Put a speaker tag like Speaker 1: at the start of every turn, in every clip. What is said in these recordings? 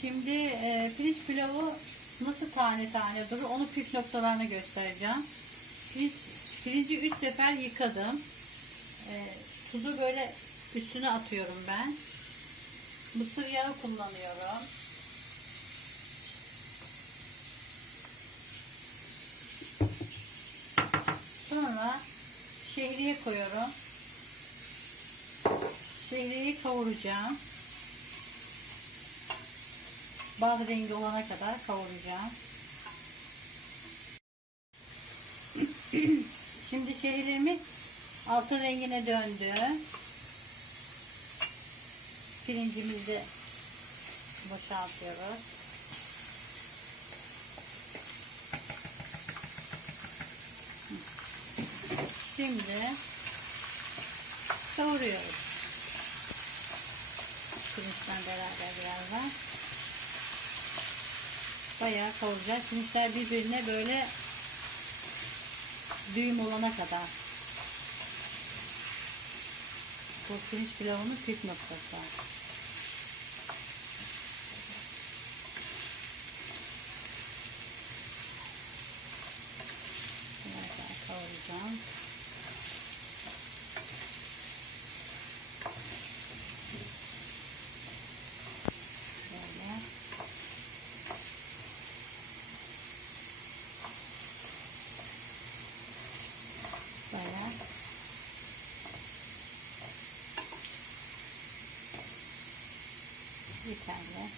Speaker 1: Şimdi e, pirinç pilavı nasıl tane tane durur onu püf noktalarını göstereceğim. Pirinç, pirinci 3 sefer yıkadım. E, tuzu böyle üstüne atıyorum ben. Mısır yağı kullanıyorum. Sonra şehriye koyuyorum. Şehriyeyi kavuracağım. Bal rengi olana kadar kavuracağım. Şimdi şehirlerimiz altın rengine döndü. Pirincimizi boşaltıyoruz. Şimdi kavuruyoruz. Pirinçten beraber birazdan. Bayağı kavuracağız. Pirinçler birbirine böyle düğüm olana kadar. Bu pirinç pilavının püf noktası. Biraz daha kavuracağım. Böyle. Böyle. Yeterli.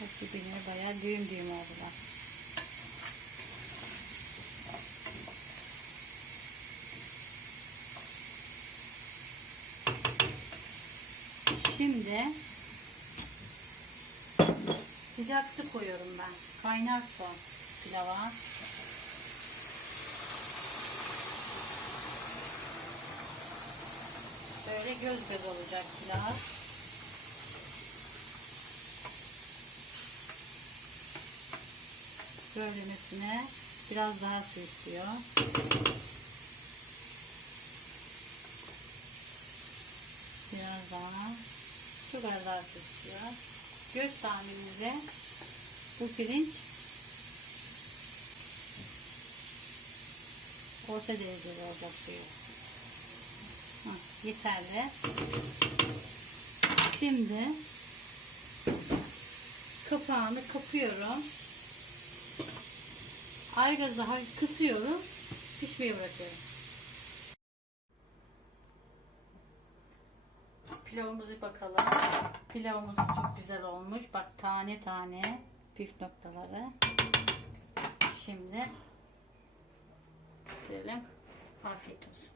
Speaker 1: Hepsi birbirine bayağı düğüm düğüm oldular. Şimdi sıcak su koyuyorum ben. Kaynar su pilava. Böyle göz göz olacak pilav. Böylemesine biraz daha su istiyor. Biraz daha. Şu kadar su istiyor. Göz tahminimize bu pirinç orta derecede olacak suyu. Yeterli. Şimdi kapağını kapıyorum. Aygazı hafif kısıyorum. Pişmeye bırakıyorum. Pilavımızı bakalım. Pilavımız çok güzel olmuş. Bak tane tane püf noktaları. Şimdi diyelim. Afiyet olsun.